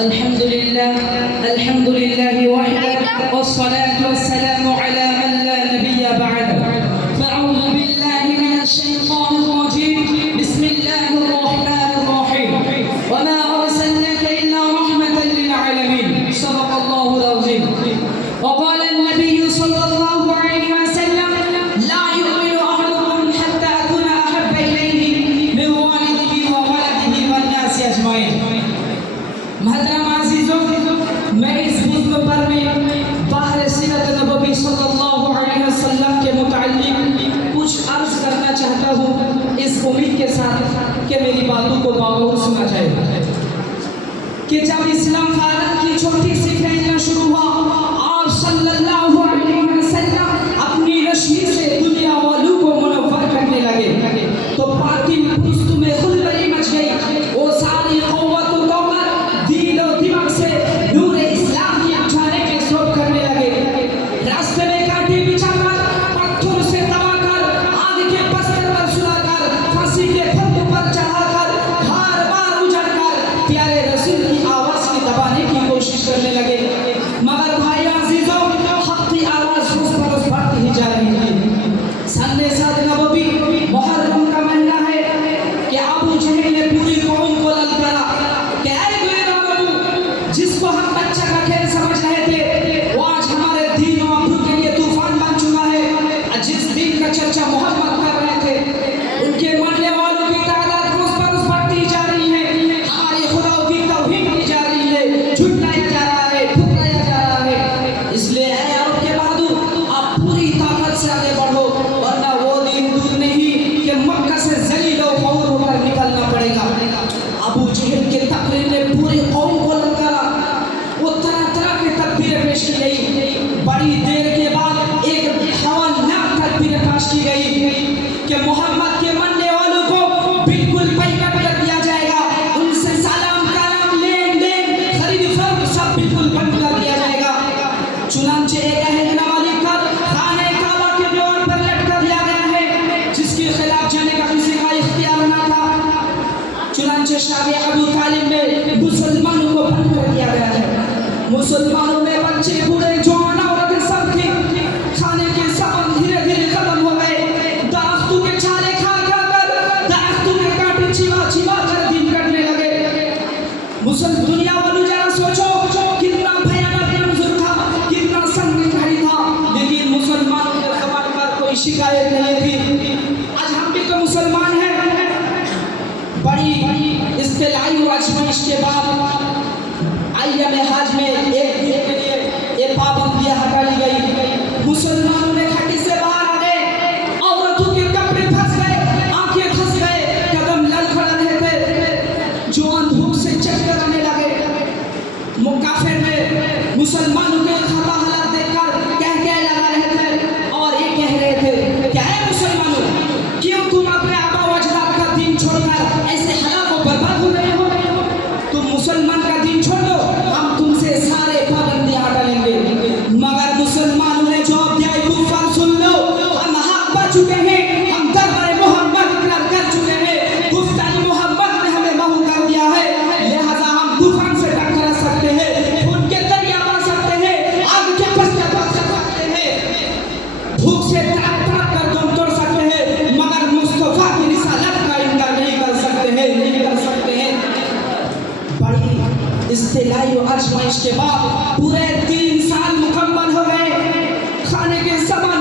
अल्हम्दुलिल्लाह वहदह वस्सलातु वस्सलामु अला मन ला नबिय्य बअद। फ़अऊज़ु बिल्लाहि मिनश शैतानिर रजीम। बिस्मिल्लाहिर रहमानिर रहीम। वमा अर्सलनाका इल्ला रहमतल लिल आलमीन। सदक़ल्लाहुल अज़ीम। वक़ाल अन्नबिय्यु सल्लल्लाहु अलैहि वसल्लम ला युमिनु अहदुकुम हत्ता अकुना अहब्बा इलैहि मिन वालिदिही व वलदिही वन नासि अजमईन। महतरम अज़ीज़ों, मैं इस बुज़्म पर में बाहर सीरत नबवी सल्लल्लाहु अलैहि वसल्लम के मुताल्लिक़ कुछ अर्ज़ करना चाहता हूँ, इस उम्मीद के साथ कि मेरी बातों को गौर सुना जाए। कि जब इस्लाम भारत की छोटी सी फैलना शुरू हुआ, आप सल्लल्लाहु अलैहि वसल्लम अपनी रश्मी से दुनिया वालों को मुनव्वर करने लगे, तो बातिल पुस्त में खुलबली मच गई। वो सारी क़ुव्वत और ताक़त दिल और दिमाग से नूर इस्लाम की उठाने के शौक करने लगे। रास्ते में कांटे बिछाकर, पत्थर से दबाकर, आग के बस्तर पर सुलाकर, फांसी के फंद पर चढ़ाकर, बार बार उजाड़कर प्यारे रसूल की आवाज की दबाने की कोशिश करने लगे। मगर भाई अज़ीज़ों, हक़ की आवाज रोज़ बरोज़ बढ़ती ही जा रही है। संदेशा नबवी मुहर्रम का महीना है कि अबू जहल ने पूरी कौम को ललकारा कि ऐ मेरे बाबू, जिसको हम बच्चा का खेल समझ रहे थे, वो आज हमारे दीन और अब्रू के लिए तूफान बन चुका है। जिस दीन का चर्चा मोहम्मद कर रहे थे, उनके मानने वालों की तादाद रोज़ बरोज़ बढ़ती जा रही है। हमारे खुदा की तौहीद की जा रही है, झुटलाया जा रहा है, ठुकराया जा रहा है। इसलिए है अरब के बहादुर, आप पूरी ताकत से आगे बढ़ो, वरना वो दिन दूर नहीं कि मक्का से ज़लील और फ़ौर होकर निकलना पड़ेगा। अबू जहल के तकरीर ने पूरी कौम को ललकारा। वो तरह तरह की तकबीरें पेश की गई। बड़ी देर के बाद एक हवालनाक तकबीर पेश की गई कि मोहम्मद के मानने वालों को बिल्कुल पैकट कर दिया जाएगा, उनसे सलाम कलाम लेन देन खरीद फरोख्त सब बिल्कुल बंद कर दिया जाएगा। चुनांचे एक अहद नामाली कर खाने काबा के दीवार पर लटका दिया गया है, जिसके खिलाफ जाने का किसी का इख्तियार न था। चुनांचे शादी अबू तालिब में मुसलमानों को बंद कर दिया गया है। मुसलमानों में बच्चे बूढ़े जवान औरतें सब थी। खाने के सामान धीरे धीरे खत्म हो गए। दरख्तों के छाले खा खा कर, दरख्तों के कांटे चिबा चिबा कर दिन कटने लगे। दुनिया वालों जरा सोचो कितना भयानक मंजर था, कितना संगीनकारी था, लेकिन मुसलमानों के ज़बान पर कोई शिकायत नहीं थी। आज हम भी तो मुसलमान हैं। बड़ी इस्तिलाई और आजमाइश के बाद अय्याम हज में एक दिन के लिए ये पाबंदियां हटा ली गई। मुसलमानों ने खटी से बाहर आ गए, औरतों के कपड़े फंस गए, आंखें फंस गए, कदम लड़खड़ा रहे थे, जवान धूप से चक्कर आने लगे। मुकाफिर में मुसलमानों के खता हालात देखकर कह लगा रहे थे और ये कह रहे थे, क्या है मुसलमानों, क्यों तुम अपने आबा व अजदाद का दीन छोड़कर ऐसे हलाक और बर्बाद हो रहे हो? तुम मुसलमान का दीन छोड़ दो, हम तुमसे सारे पाबंदियां हटा लेंगे। मगर मुसलमानों ने जवाब दिया, कुफ्फार सुन लो, हम हक पा चुके हैं, हम दरबार मोहम्मद इकरार कर चुके हैं, गुफ्तानी मोहम्मद ने हमें महू कर दिया है, लिहाजा हम तूफान से टकरा सकते हैं, उनके दरिया बन सकते हैं, आग के पस्ते बच सकते हैं, भूख से तड़प तड़प कर दम तोड़ सकते हैं, मगर मुस्तफा की रिसालत का इनकार नहीं कर सकते हैं, नहीं कर सकते हैं। बड़ी इस्तिलाई और आजमाइश के बाद पूरे 3 साल मुकम्मल हो गए। खाने के सामान